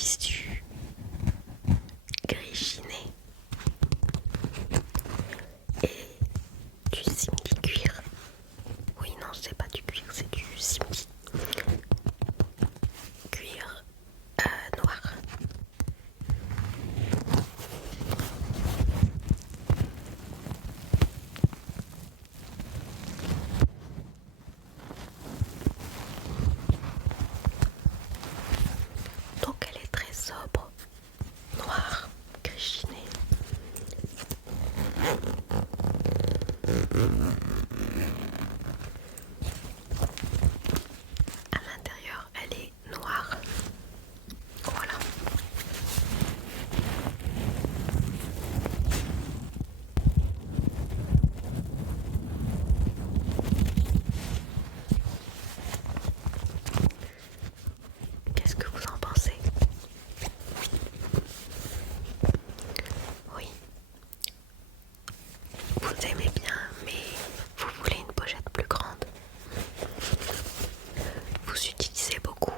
tissu gris chiné et du simili cuir. Oui, non, c'est pas du cuir, c'est du simili cuir noir. Donc elle est très sobre, noire, gris chiné. À l'intérieur, elle est noire. Voilà. Qu'est-ce que vous en pensez? Oui, vous aimez bien, mais vous voulez une pochette plus grande. Vous utilisez beaucoup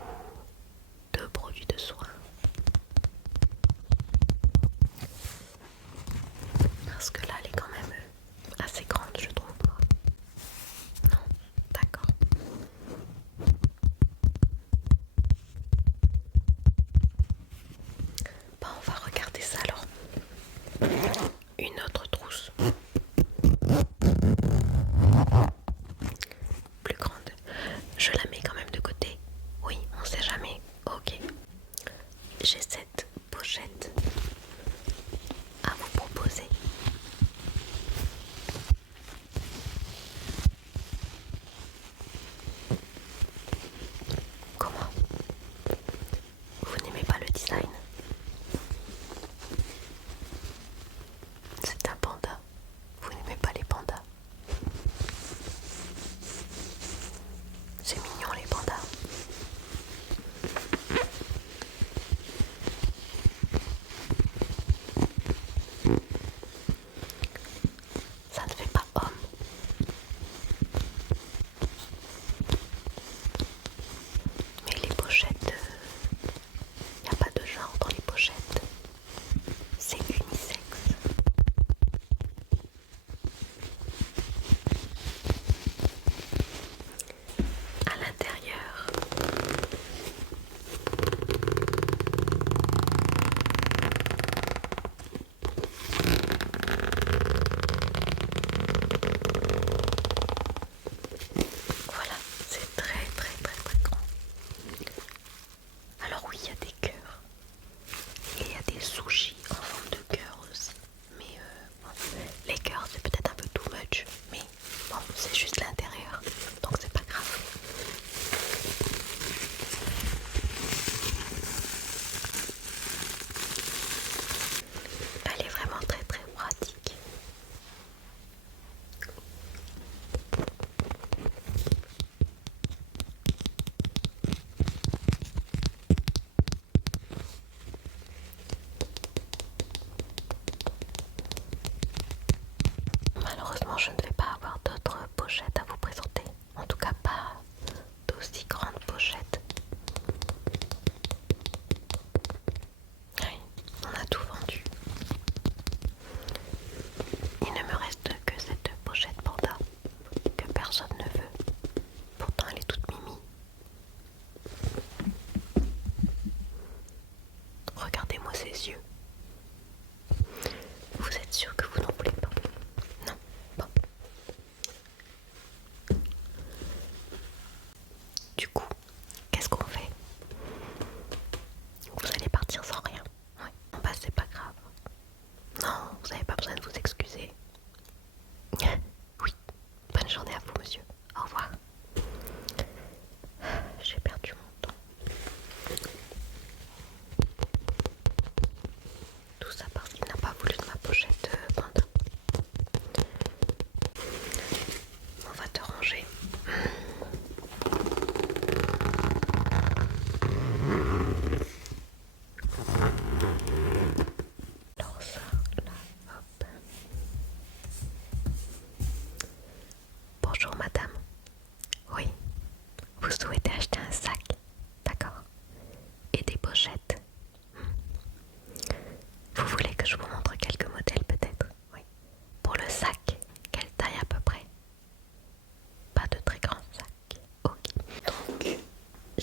de produits de soins. Parce que là, elle est quand même assez grande, je trouve, moi. Non, d'accord. Bon, on va regarder ça alors. Une autre trousse. Plus grande. Je la mets quand même de côté. Oui, on sait jamais. Ok. J'ai cette pochette à vous proposer. Comment? Vous n'aimez pas le design? C'est un panda. Vous n'aimez pas les pandas? C'est mignon les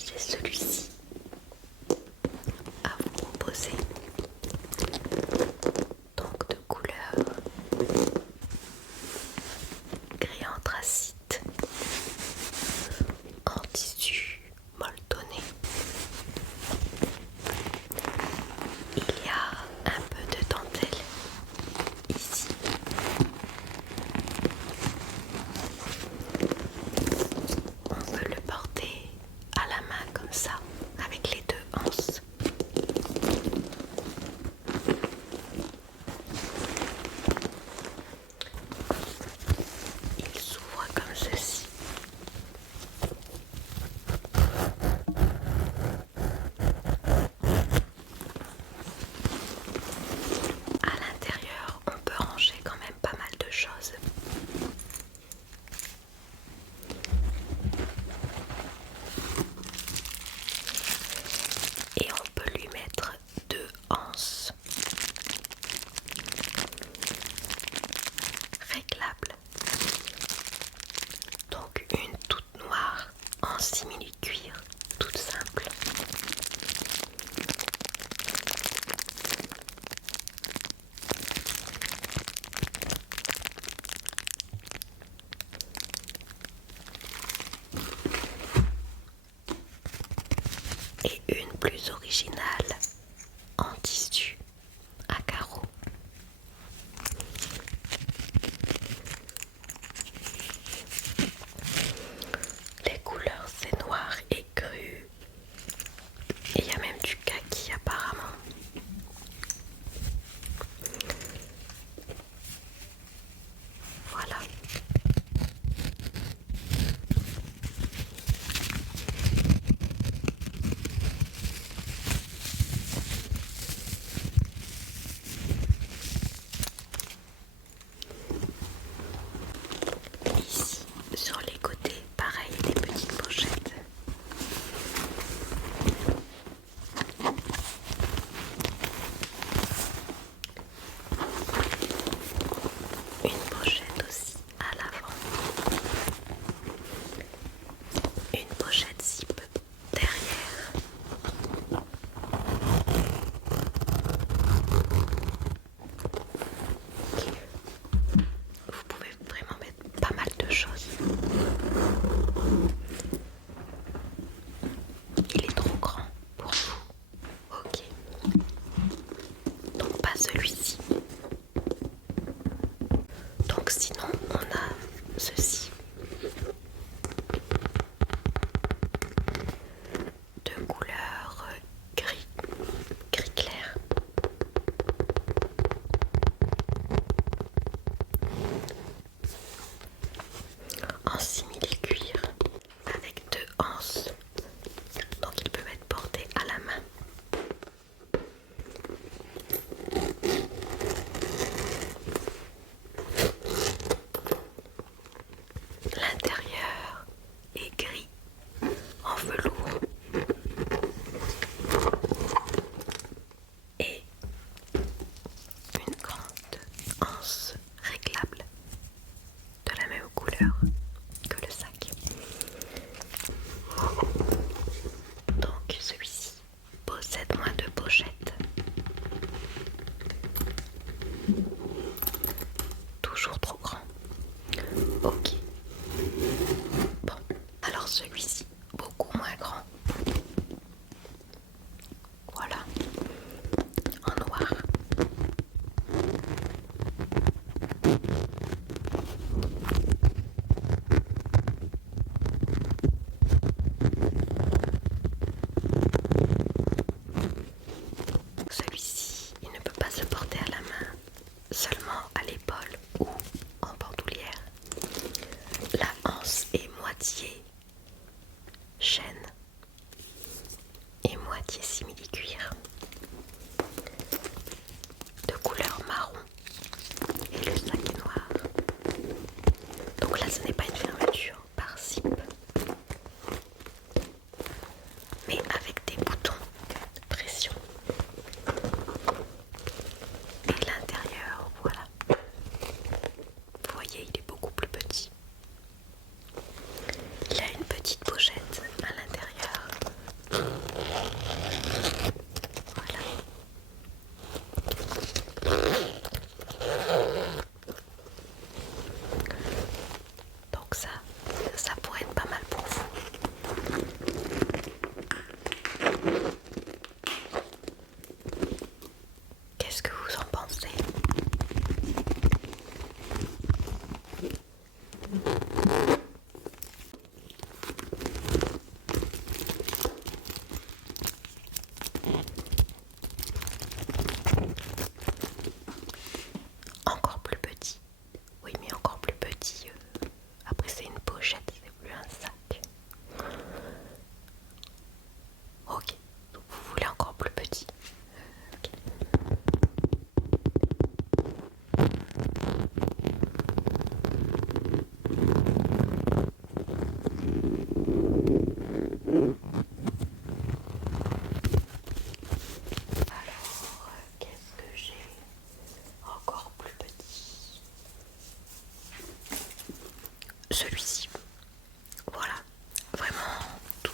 j'ai celui-ci à vous proposer, donc de couleur gris anthracite en tissu molletonné. Il y a un peu de dentelle ici. On peut le porter à la main comme ça, avec les deux anses. Il s'ouvre comme ceci. À l'intérieur, on peut ranger quand même pas mal de choses. Et on peut lui mettre deux anses réglables. Donc une toute noire en simili-cuir, toute simple. Et une plus originale en tissu à carreaux. Les couleurs c'est noir et cru. Et il y a même du kaki apparemment. Voilà. Ici, sur les côtés, pareil, des petites pochettes. Une pochette aussi à l'avant. Une pochette zip derrière. Vous pouvez vraiment mettre pas mal de choses. Il est trop grand pour vous. Ok. Donc pas celui-ci. Donc sinon on a ceci. De couleur gris clair. En simili-cuir avec deux anses. Donc ils peuvent être portés à la main. L'intérieur est gris en velours et une grande anse réglable de la même couleur que le sac. Donc celui-ci possède moins de pochettes. Toujours trop grand. Ok. Bon, alors celui-ci beaucoup moins grand. Voilà, en noir. Celui-ci, il ne peut pas se porter à la main, seulement à l'épaule ou en bandoulière. La anse est moitié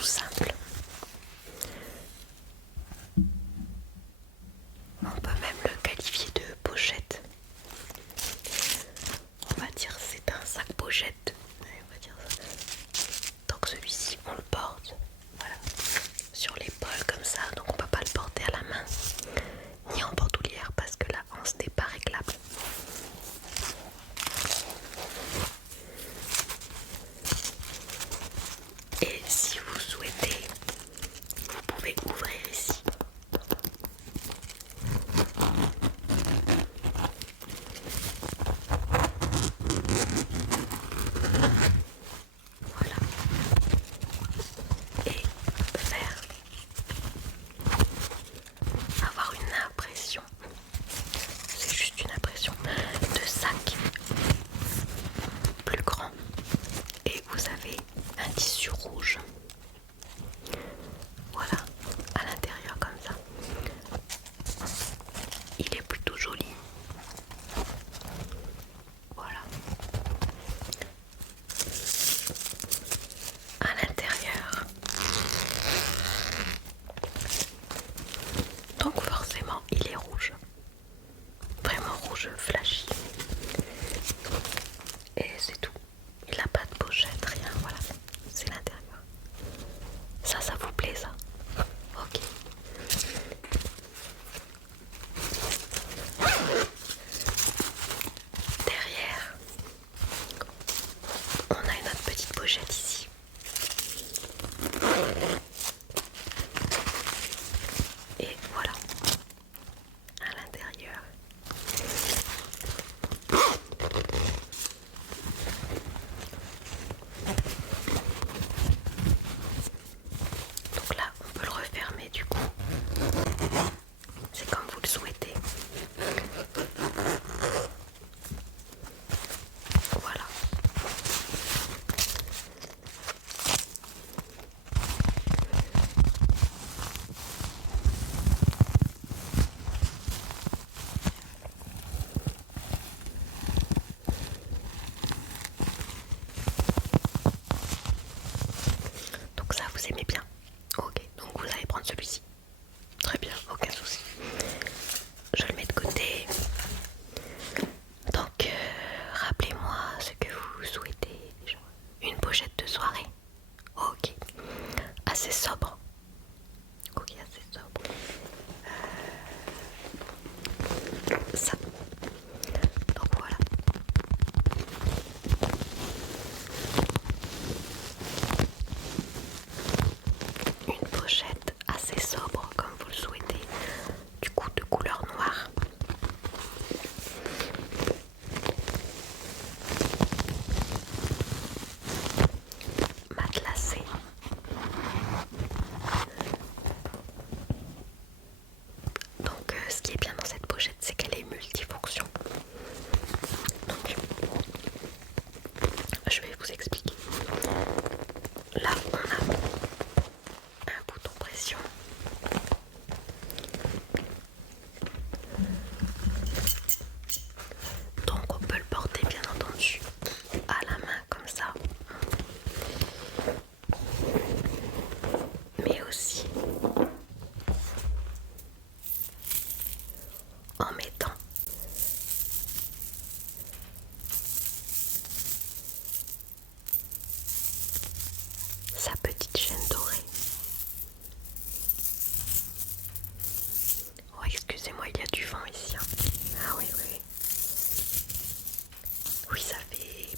simple. On peut même le qualifier de pochette. On va dire c'est un sac pochette. On va dire ça. Donc celui-ci on le porte, voilà, sur l'épaule comme ça, donc on peut pas le porter à la main ni en bandoulière parce que la hanche n'est pas réglable. Et si vous souhaitez, vous pouvez ouvrir ici. Voilà. Et faire avoir une impression, c'est juste une impression de sac plus grand. Et vous avez un tissu rouge. Voilà, à l'intérieur comme ça. Il est plutôt joli. Voilà. À l'intérieur. Donc forcément, il est rouge. Vraiment rouge flashy. Et c'est tout. Il n'a pas de pochette, rien. Voilà. C'est l'intérieur. Ça vous plaît ça? Ok. Derrière, on a une autre petite pochette ici. Et voilà, à l'intérieur. Donc là, on peut le refermer du coup. C'est comme vous le souhaitez. Voilà. Donc ça, vous aimez bien? Ok, donc vous allez prendre celui-ci. Très bien, aucun souci. Je le mets de côté. Donc, rappelez-moi ce que vous souhaitez. Une pochette de soirée. Ok. Assez sobre. Ok, assez sobre. Ça. Donc voilà. Une pochette assez sobre comme vous le souhaitez. Du coup de couleur noire. Matelassé. Donc ce qui est bien dans cette pochette, c'est qu'elle est multifonction. Donc je vais vous expliquer. Là on a un bouton pression. Donc on peut le porter bien entendu à la main comme ça. Mais aussi en mettant sa petite chaîne dorée. Oh excusez-moi, il y a du vent ici. Ah oui, oui, oui. Oui, ça fait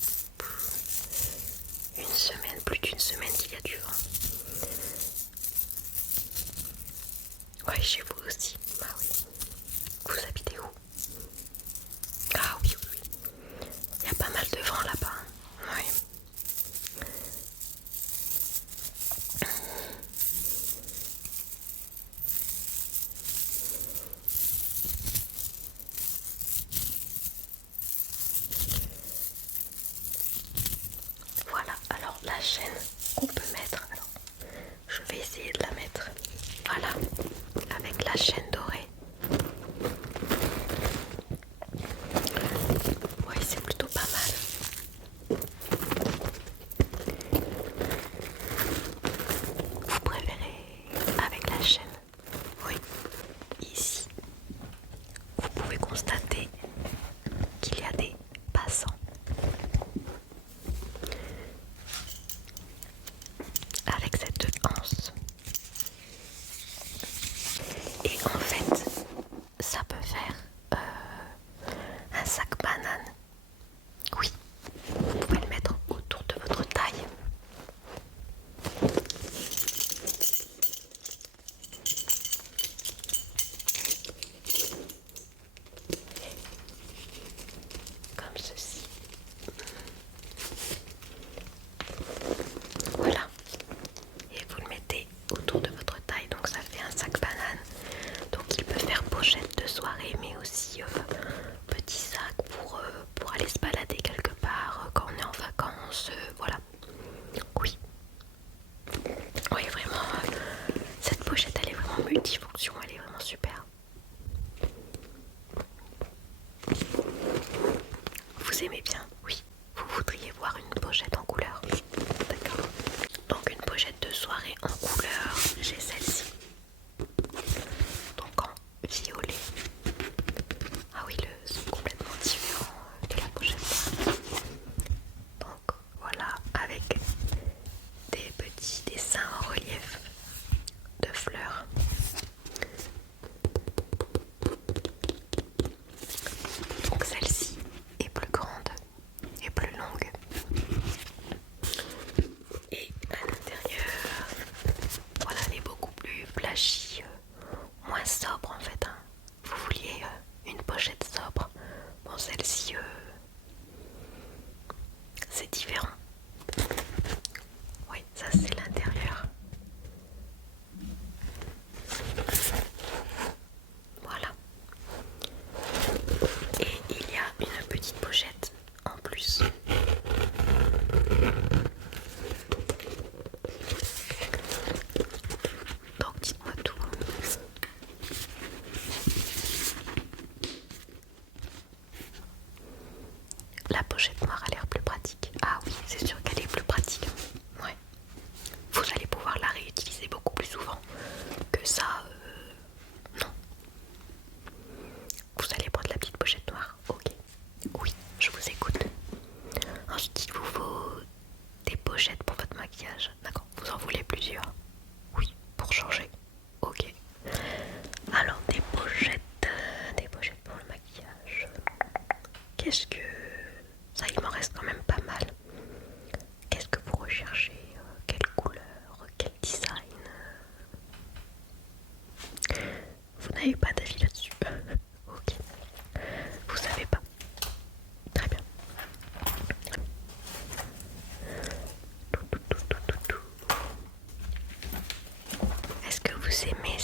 une semaine, plus d'une semaine qu'il y a du vent. Ouais, chez vous aussi. Ah oui. Vous habitez où? Ah oui, oui, oui. Il y a pas mal de vent là-bas. Oui. Voilà, alors la chaîne qu'on peut mettre, alors je vais essayer de la mettre, voilà, avec la chaîne dorée.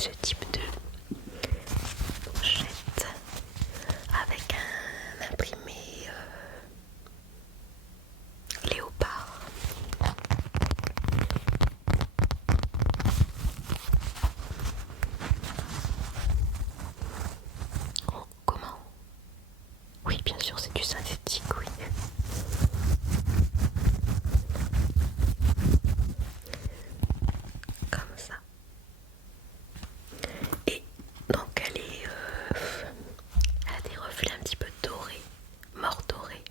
ce type de pochette avec un imprimé léopard. Oh, comment? Oui, bien sûr, c'est du synthétique, oui. Comme ça. Et donc elle a des reflets un petit peu dorés, mort doré,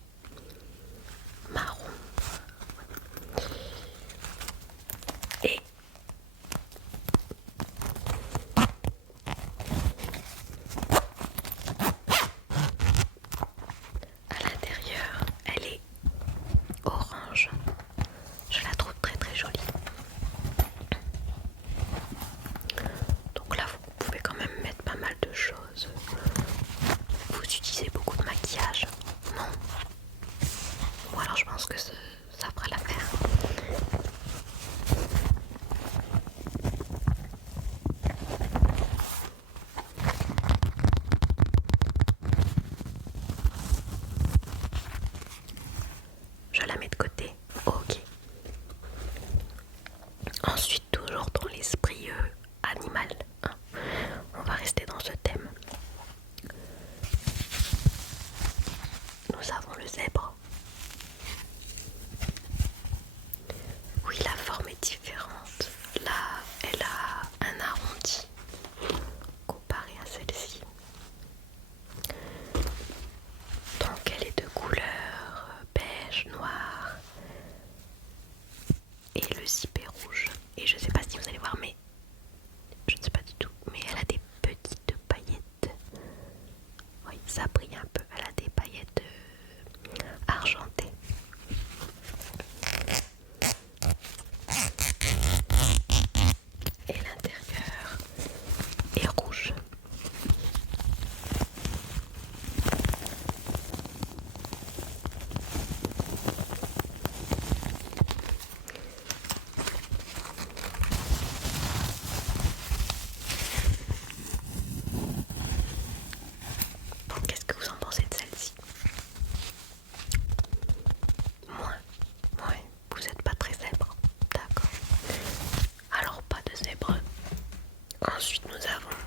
marron. Et à l'intérieur, elle est orange. Je la trouve très très jolie. Donc là, vous pouvez quand même mettre pas mal de choses. Vous utilisez beaucoup de maquillage? Non? Bon, alors je pense que ça fera l'affaire. Je la mets de côté. Ok. Ensuite, toujours dans l'esprit animal, hein, on va rester dans ce thème. Nous avons le zèbre. Oui, la forme est différente. Là, elle a un arrondi comparé à celle-ci. Donc elle est de couleur beige, noir et le zip est rouge. Et je sais pas si vous allez voir, mais je ne sais pas du tout, mais elle a des petites paillettes. Oui, ça brille un peu. Elle a des paillettes argentées. Et l'intérieur est rouge. Qu'est-ce que vous en pensez de celle-ci? Moins. Ouais, vous n'êtes pas très zèbre. D'accord. Alors pas de zèbre. Ensuite nous avons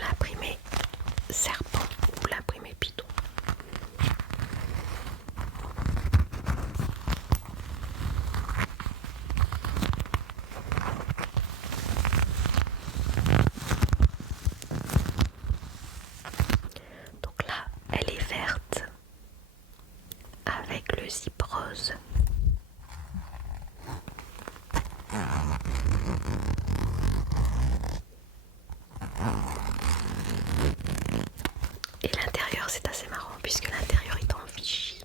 l'imprimé serpent ou l'imprimé python. Donc là, elle est verte avec le zip rose. Et l'intérieur, c'est assez marrant puisque l'intérieur est en vichy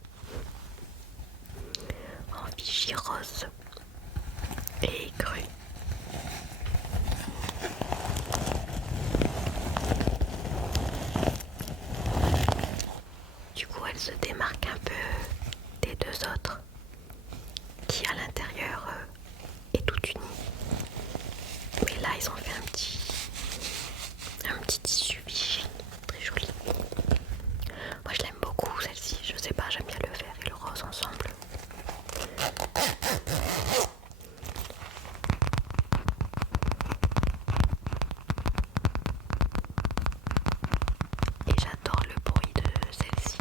rose et cru. Du coup, elle se démarque un peu des deux autres qui à l'intérieur est tout uni. Mais là, ils ont fait un petit tissu vichy, très joli. Moi, je l'aime beaucoup celle-ci. Je sais pas, j'aime bien le vert et le rose ensemble. Et j'adore le bruit de celle-ci.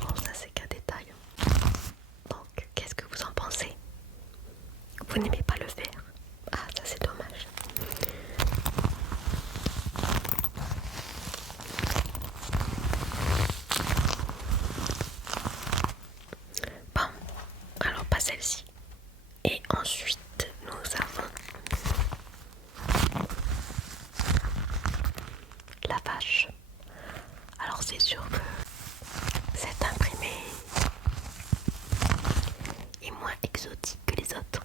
Bon, ça c'est qu'un détail. Donc, qu'est-ce que vous en pensez? Vous n'aimez pas le vert? Ah, ça c'est dommage. Bon, alors pas celle-ci. Et ensuite, nous avons la vache. Alors c'est sûr que cet imprimé est moins exotique que les autres.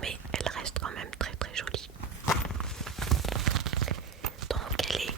Mais elle reste quand même très très jolie. Donc elle est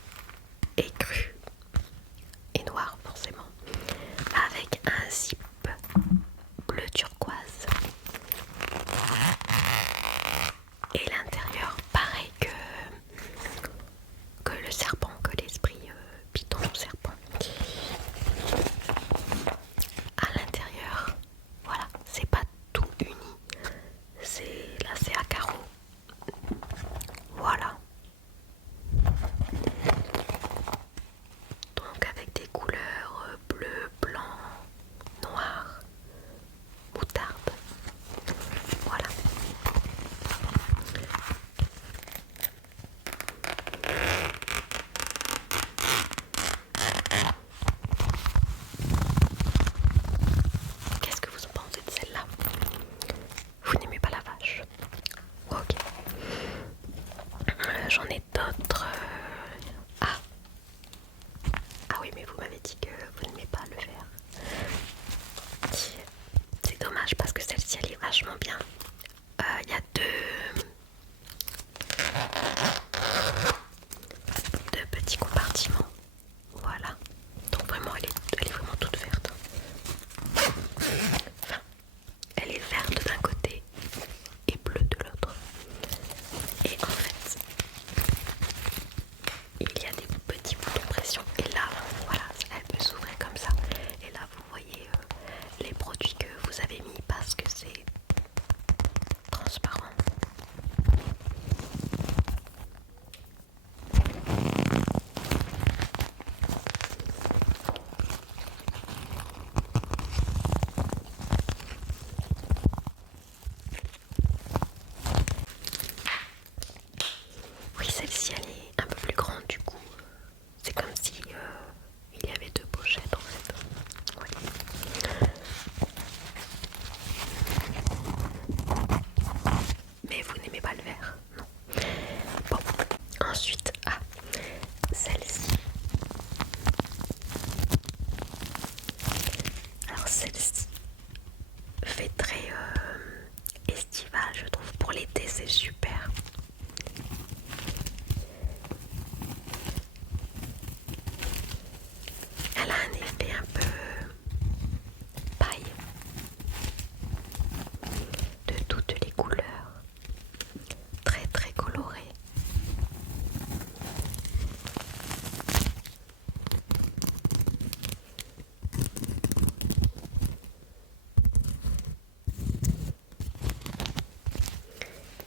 j'en ai d'autres. Ah. Ah oui, mais vous m'avez dit que vous n'aimez pas le vert. C'est dommage parce que celle-ci elle est vachement bien. Il y a deux petits compartiments. Voilà. Donc vraiment elle est vraiment toute verte. Enfin, elle est verte d'un côté et bleue de l'autre. Et en fait, il y a des petits boutons pression. Et là, voilà, elle peut s'ouvrir comme ça. Et là, vous voyez les produits que vous avez mis parce que c'est transparent. Oui, celle-ci elle est un peu plus grande du coup. C'est comme si il y avait deux pochettes en fait. Ouais. Mais vous n'aimez pas le vert, non? Bon, ensuite, celle-ci. Alors celle-ci fait très estival, je trouve. Pour l'été, c'est super. Elle a un effet un peu paille de toutes les couleurs, très très coloré.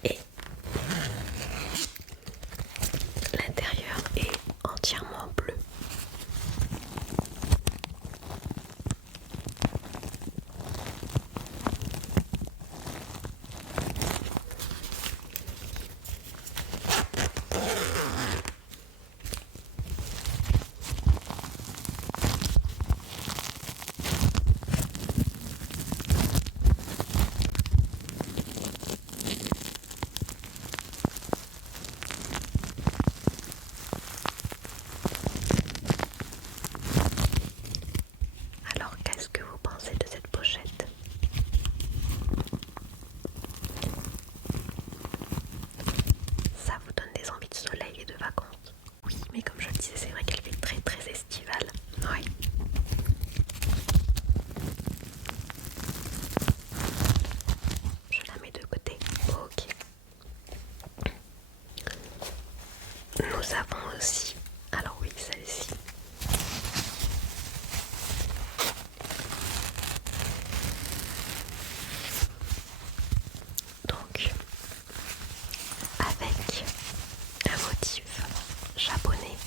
Et l'intérieur est entièrement bleu. Alors qu'est-ce que vous pensez de cette pochette? Ça vous donne des envies de soleil et de vacances? Oui, mais comme je le disais, c'est vrai qu'elle fait très très estivale. Oui. Je la mets de côté. Ok. Nous avons aussi, alors oui, celle-ci. Donc, avec un motif japonais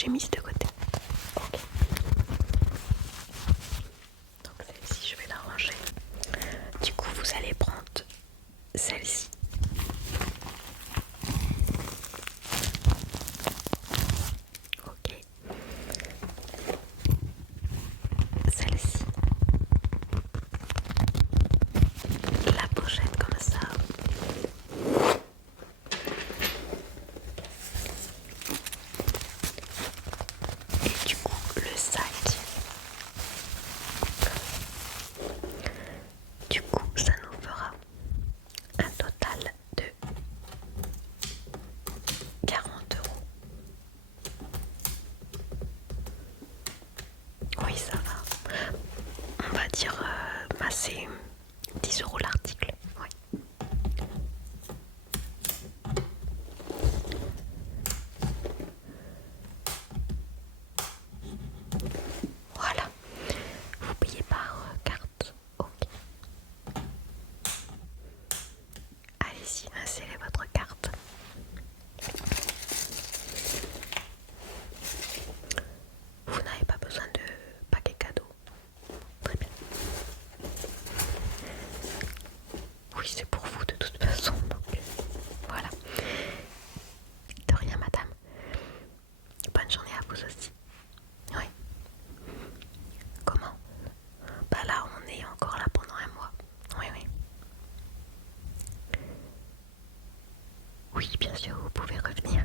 j'ai mise de côté. Ok. Donc celle-ci, je vais la ranger. Du coup, vous allez prendre celle-ci. Ok. Celle-ci. La pochette comme ça. Et du coup, le sac. Du coup, ça nous fera un total de 40 €. Oui, ça va. On va dire, c'est 10 € l'article. Oui. Voilà. Vous payez par carte. Ok. Allez-y, insérez votre carte. Vous n'avez pas besoin de paquet cadeau. Très bien. Oui, c'est pour vous de toute façon. Donc, voilà. De rien, madame. Bonne journée à vous aussi. Oui. Comment? Bah là, on est encore là pendant un mois. Oui, oui. Oui, bien sûr, vous pouvez revenir.